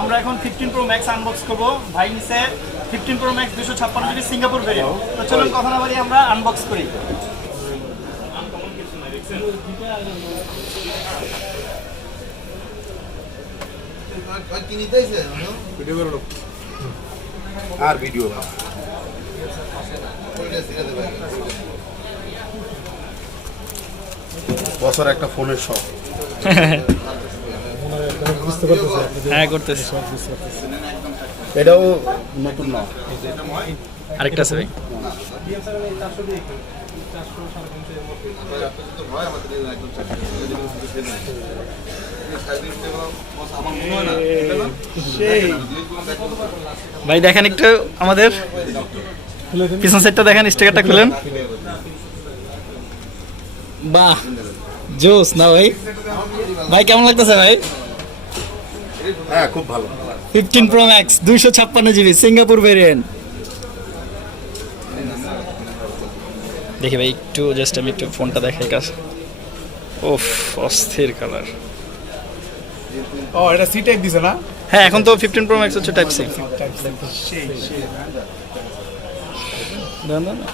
আমরা এখন 15 Pro Max unbox করব। ভাই নিচে 15 Pro Max 256 GB Singapore variant. তো চলুন কথা না বাড়িয়ে আমরা আনবক্স করি। আর ভিডিও বছর একটা ফোনের শখ। হ্যাঁ করতেছি। এটাও নতুন না, আরেকটা আছে ভাই। ভাই দেখেন একটু আমাদের পিছন সাইডটা দেখেন, স্টিকারটা খুলেন। বাহ জোস না ভাই? ভাই কেমন লাগতেছে ভাই? হ্যাঁ খুব ভালো। 15 Pro Max 256 GB Singapore variant. দেখি ভাই একটু জাস্ট আমি একটু ফোনটা দেখাই কাছে। ওফ অস্থির কালার। ও এটা সি টাইপ দিছে না? হ্যাঁ এখন তো 15 Pro Max হচ্ছে টাইপ সি। সেই না না না